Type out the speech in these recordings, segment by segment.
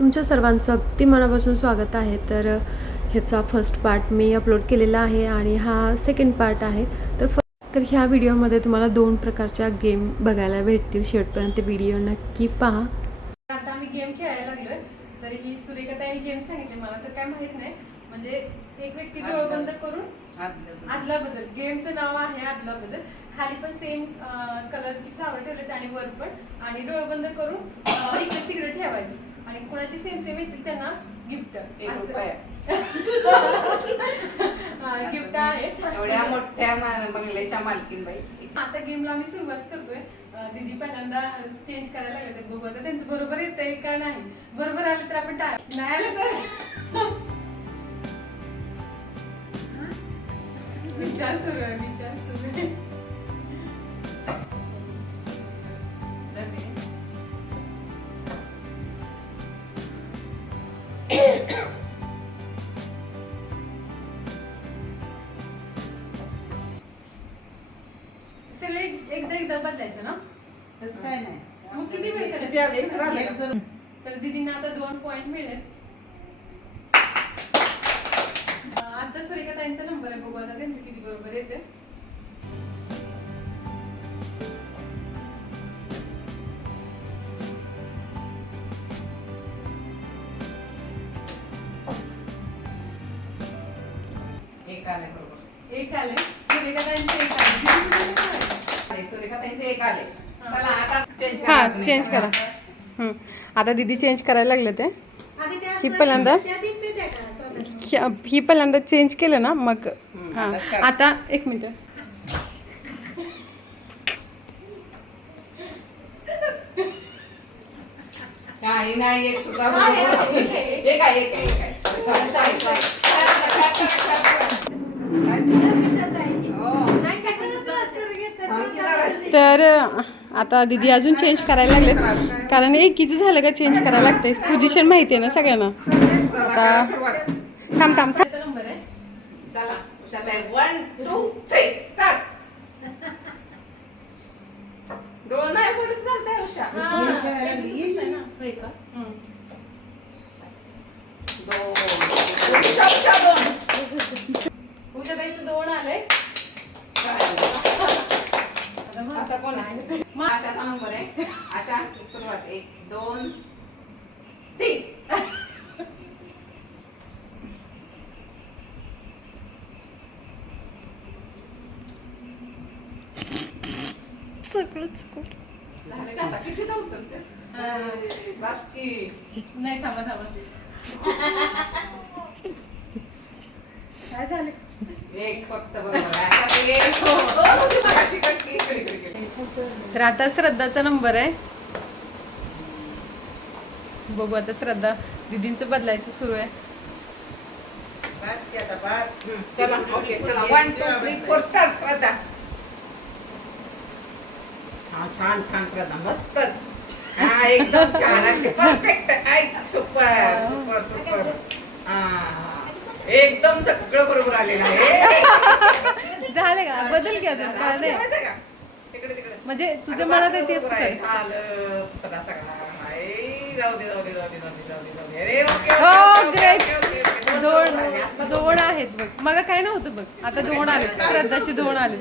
तुमच्या सर्वांचं अगदी मनापासून स्वागत आहे. तर ह्याचा फर्स्ट पार्ट मी अपलोड केलेला आहे आणि हा सेकंड पार्ट आहे. तर ह्या व्हिडिओमध्ये तुम्हाला 2 प्रकारच्या गेम बघायला भेटतील. शेवटपर्यंत व्हिडिओ नक्की पहा. आता आम्ही गेम खेळायला लागलोय. तर ही सुरेखाताई गेम सांगितले मला, तर काय माहित नाही. म्हणजे एक व्यक्ती डोळे बंद करून आदला बदल, गेमचं नाव आहे आदला बदल. खाली पण सेम कलरची फ्लावर ठेवले आणि वर पण, आणि डोळे बंद करून इकडे तिकडे ठेवायची आणि कुणाची सेम सेम येतील त्यांना गिफ्ट गिफ्ट आहे. एवढ्या मोठ्या बंगल्याच्या मालकीन बाई. आता गेमला आम्ही सुरुवात करतोय. दीदी पहिल्यांदा चेंज करायला लागले. बघू आता त्यांचं बरोबर येतंय का नाही. बरोबर आलं तर आपण नाही आलं तर विचार सुरू आहे. सगळे एकदा बदलायचं ना. तसं काय नाही. मग किती वेळ करायचं? तर दीदींना आता 2 पॉइंट मिळेल. आता सुरेखाताईंचा नंबर आहे. बघू आता त्यांचं किती बरोबर येते. एक आले बरोबर. एक आले. सुरेखाताईंचे एक आले. सुरेखाताईंचे एक आले. चला आता चेंज हां, करा. चेंज करा. आता दीदी चेंज करायला लागले ते. ही पहिल्यांदा चेंज केलं ना, मग हां. आता एक मिनिट. काही नाही. एक सुद्धा एक आहे. तर आता दीदी अजून चेंज करायला लागलेत, कारण एकीचं झालं का चेंज करायला लागते. पोझिशन माहिती आहे ना सगळ्यांना. आता थांब. त्याचा नंबर आहे. चला उषाताई 1 2 3 स्टार्ट. डोळ नाही पडत चालतंय उषा. उषाताईचं 2 आलंय. असा कोण आहे? आशाचा नंबर आहे. आशा सुरुवात 1 2 3. सगळंच झालं का? आता किती जाऊ उचलते? बस की. नाही, थांबा. काय झालं? एक फक्त बरोबर आहे. आता ते दोन होती मगाशी कटकी. इकडे. तर आता श्रद्धाचा नंबर आहे. बघू आता श्रद्धा दीदींचं बदलायचं सुरू आहे. बस की आता बस. चला ओके. चला 1 2 3 4 स्टार्ट. श्रद्धा. हा छान श्रद्धा. मस्तच. हा एकदम छान. अगदी परफेक्ट. सुपर. हा एकदम सगळं बरोबर आलेलं आहे. झाले का? बदल घ्या का? तिकडे म्हणजे तुझ्या मनात आहे तेच कर. झालं चला सगळा. जाऊ दे. अरे हो ग्रेट. 2 आहेत बघ. मग काय नव्हतं बघ. आता 2 आले. श्रद्धाचे 2 आले.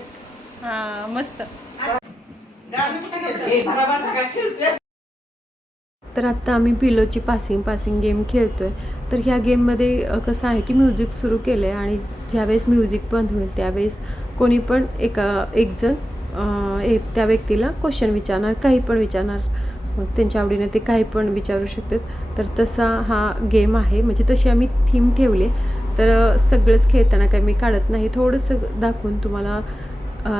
हा मस्त. तर आत्ता आम्ही पिलोची पासिंग गेम खेळतोय. तर ह्या गेममध्ये कसं आहे की म्युझिक सुरू केलं आहे आणि ज्यावेळेस म्युझिक बंद होईल त्यावेळेस कोणी पण एक जण त्या व्यक्तीला क्वेश्चन विचारणार, काही पण विचारणार. मग त्यांच्या आवडीने ते काही पण विचारू शकतात. तर तसा हा गेम आहे. म्हणजे तशी आम्ही थीम ठेवली. तर सगळंच खेळताना काही मी काढत नाही. थोडंसं दाखवून तुम्हाला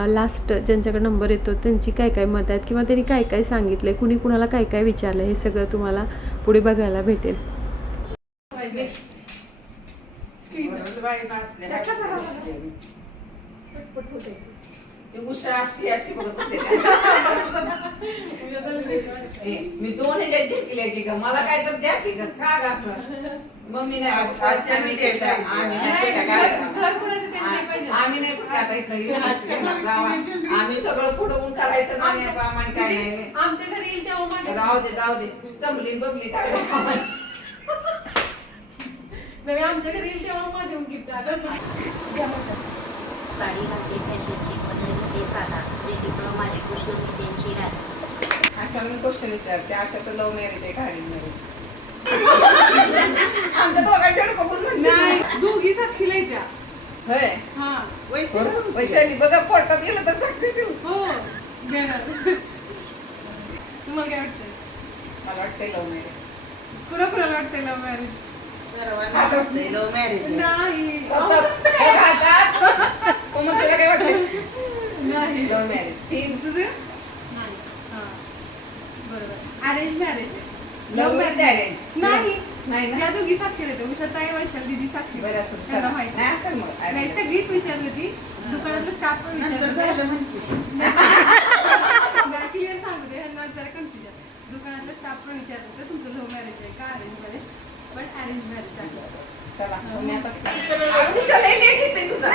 लास्ट ज्यांच्याकडे नंबर येतो त्यांची काय मत आहेत किंवा त्यांनी काय सांगितलं आहे, कुणी कुणाला काय विचारलं, हे सगळं तुम्हाला पुढे बघायला भेटेल. उषा अशी बघत होते. मी 2 ह्याच्यात जिंकल्याची ग. मला काय तर द्या की ग. का ग असं? मम्मी नाही आम्ही नाही कुठे आता इथं आम्ही सगळं पुढवून करायचं नाही. आम्हाला काय नाही. आमच्या घरी येईल तेव्हा जाऊ दे चमली बबली आमच्या घरी येईल तेव्हा माझ्या गिफ्ट साडी घातली फॅशनची पद्धतीने साधा जे टिकलं माझे कृष्ण मी त्यांची रात अशा मी क्वेश्चन विचारते आशा तर लव्ह मॅरेज आहे का अरेंज मॅरेज आमच्या दोघांच्याकडे बघून म्हणले नाही दोघी साक्षीला येत्या होय हा वैशाली बघा पोटात गेलं तर साक्षीशील हो घेणार तुम्हाला काय वाटतंय मला वाटतंय लव्ह मॅरेज कुणाला वाटतंय लव्ह मॅरेज सर्वांना वाटतंय लव्ह मॅरेज नाही तुला काय वाटतंय नाही लव्ह मॅरेज तुझे हा बरोबर अरेंज मॅरेज आहे लव्ह मॅरेज अरेंज नाही नाही ना? या दोघी साक्षी येते उषाताई वैशाल दीदी साक्षी बरं असं त्यांना माहिती नाही असेल मग नाही सगळीच विचारली ती दुकानातलं स्टाफ पण नंतर विचारलं झालं म्हणते क्लिअर सांगू दे ह्यांना जरा कन्फ्युजन दुकानातलं स्टाफ पण विचारलं तर तुमचं लव्ह मॅरेज आहे का अरेंज मॅरेज पण अरेंज मॅरेज आहे चला मी आता उषा लय लेट येते तुझा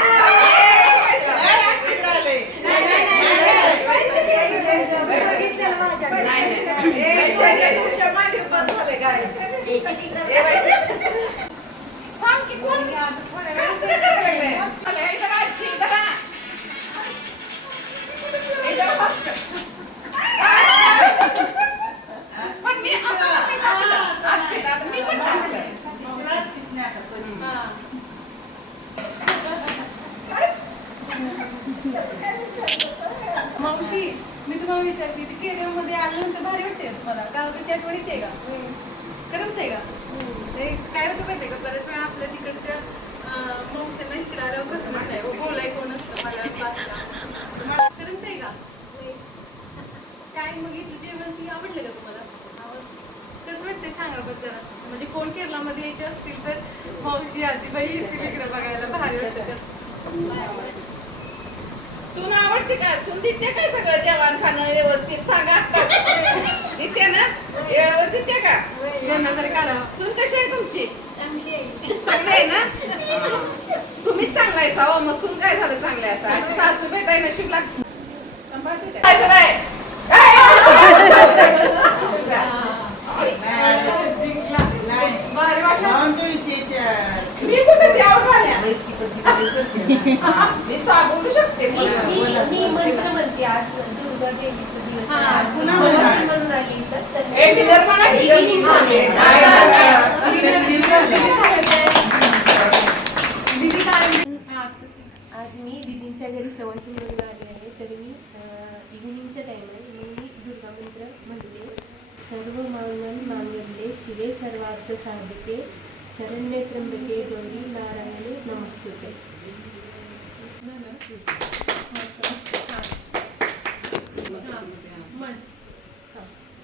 मावशी मी तुम्हाला विचारते ती केरळमध्ये आल्यानंतर भारी वाटते तुम्हाला गावाकडची आठवण येते का करमते का ते काय होतं माहितीये का बऱ्याच वेळा आपल्या तिकडच्या मावशांना इकडे आल्यावर करमत नाही बोलाय कोण असतं मला बासला करमते का काय मग इथलं जेवण ती आवडलं का तुम्हाला कसं वाटतंय सांगा बघ जरा म्हणजे कोण केरळामध्ये यायचे असतील तर मावशी आजीबाई येतील इकडे बघायला भारी वाटतं सून आवडते का सून देते काय सगळं जेवण खाणं व्यवस्थित सांगा देते ना वेळेवर देते का यांना जर काढा सून कशी आहे तुमची चांगली आहे ना तुम्हीच चांगला आहे सावा मग सून काय झालं चांगलं आहे असं सासू भेटाय नशीब लागते सांभाळते काय जिंकला भारी वाटलं मी कुठे द्यावं आल्या मी सांगू शकते मी मंत्र म्हणते आज दुर्गा देवीचा दिवस आहे. हा, आज पुन्हा मी म्हणा. म्हणून आली तर ए, dinner म्हणा की Evening झाले. दीदी काय आज मी दीदींच्या घरी सवासणी म्हणून आली आहे तरी मी इव्हिनिंगचा टाइम आहे म्हणून मी दुर्गा मंत्र म्हणते सर्व मांगल मांगल्ये शिवे सर्वार्थ साधिके शरण्ये त्र्यंबके गौरी नारायणे नमस्तुते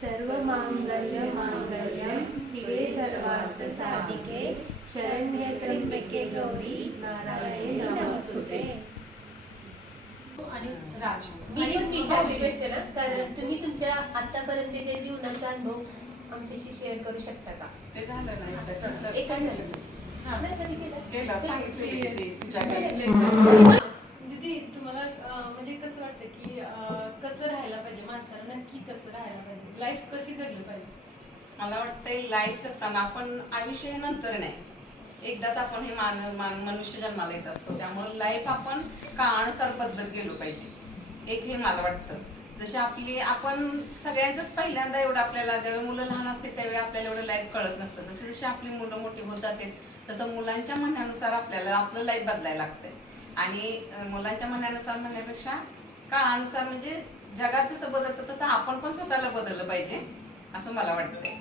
सर्व मांगल्य मांगल्य शिवे सर्वार्थ साधिके शरण्ये त्र्यंबके गौरी नारायणे नमस्तुते. आणि राज मी पण विचारली question कारण तुम्ही तुमच्या आतापर्यंतच्या जीवनाचा अनुभव आमच्याशी शेअर करू शकता का? ते झालं नाही एका झालं नाही कधी केलं? दीदी तुम्हाला म्हणजे कसं वाटतं की कसं राहायला पाहिजे माणसाला नक्की कसं राहायला पाहिजे लाईफ कशी जगली पाहिजे मला वाटतंय लाईफ जगताना आपण आयुष्य हे नंतर नाही एकदाच आपण हे मनुष्य जन्माला येत असतो त्यामुळे लाईफ आपण काळानुसार बदलत गेलो पाहिजे एक हे मला वाटतं जसे आपली आपण सगळ्यांचंच पहिल्यांदा एवढं आपल्याला ज्यावेळी मुलं लहान असते त्यावेळी आपल्याला एवढं लाईफ कळत नसतं जसे जसे आपली मुलं मोठी होत जाते तसं मुलांच्या म्हणण्यानुसार आपल्याला आपलं लाईफ बदलायला लागतंय आणि मुलांच्या म्हणण्यानुसार म्हणण्यापेक्षा काळानुसार म्हणजे जगात जसं बदलतं तसं आपण पण स्वतःला बदललं पाहिजे असं मला वाटतंय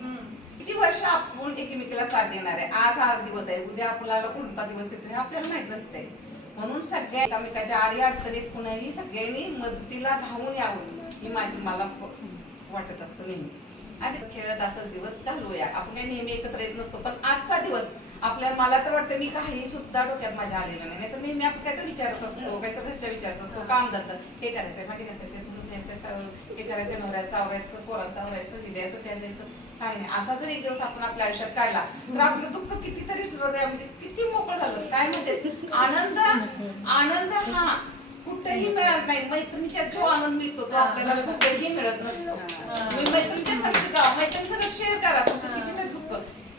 किती वर्ष आपण एकमेकीला साथ देणार आहे आज हा दिवस आहे उद्या आपल्याला कोणता दिवस येतो हे आपल्याला माहित नसते म्हणून सगळ्या एकमेकाच्या आडी अडचणीत कुणाही सगळ्यांनी मदतीला धावून यावं ही मला वाटत असतं नेहमी आधी खेळत असं दिवस घालूया आपण काही नेहमी एकत्र येत नसतो पण आजचा दिवस आपल्याला मला तर वाटतं मी काही सुद्धा डोक्यात माझ्या आलेलं नाही तर नेहमी आपण काहीतरी विचारत असतो काहीतरी घरच्या विचारत असतो काम धंदा हे करायचंय मागे घासायचं हे करायचं नवऱ्याचं आवरायचं पोरांचं आवरायचं हे द्यायचं त्या द्यायचं काय नाही असा जर एक दिवस आपण आपल्या आयुष्यात काढला तर आपलं दुःख कितीतरी हृदय म्हणजे किती मोकळं झालं काय म्हणते आनंद हा कुठेही मिळत नाही मैत्रिणीच्या जो आनंद मिळतो तो आपल्याला कुठेही मिळत नसतो मैत्रिणीच्या संगती जावा मैत्रिणी सगळं शेअर करा तुमचं कितीतरी दुःख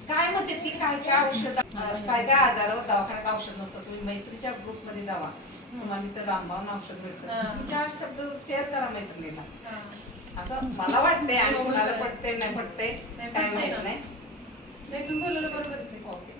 काय म्हणते ती काय काय औषध काय काय आजारावर दवाखान्यात औषध नसतं, तुम्ही मैत्रीच्या ग्रुपमध्ये जावा, तुम्हाला तिथं रामबाण औषध भेटतं. तुम्ही 4 शब्द शेअर करा मैत्रिणीला, असं मला वाटतंय. आणि कुणाला पटते नाही पटते काय माहित नाही. नाही, तुम्ही बोललेलं बरोबरच आहे. ओके.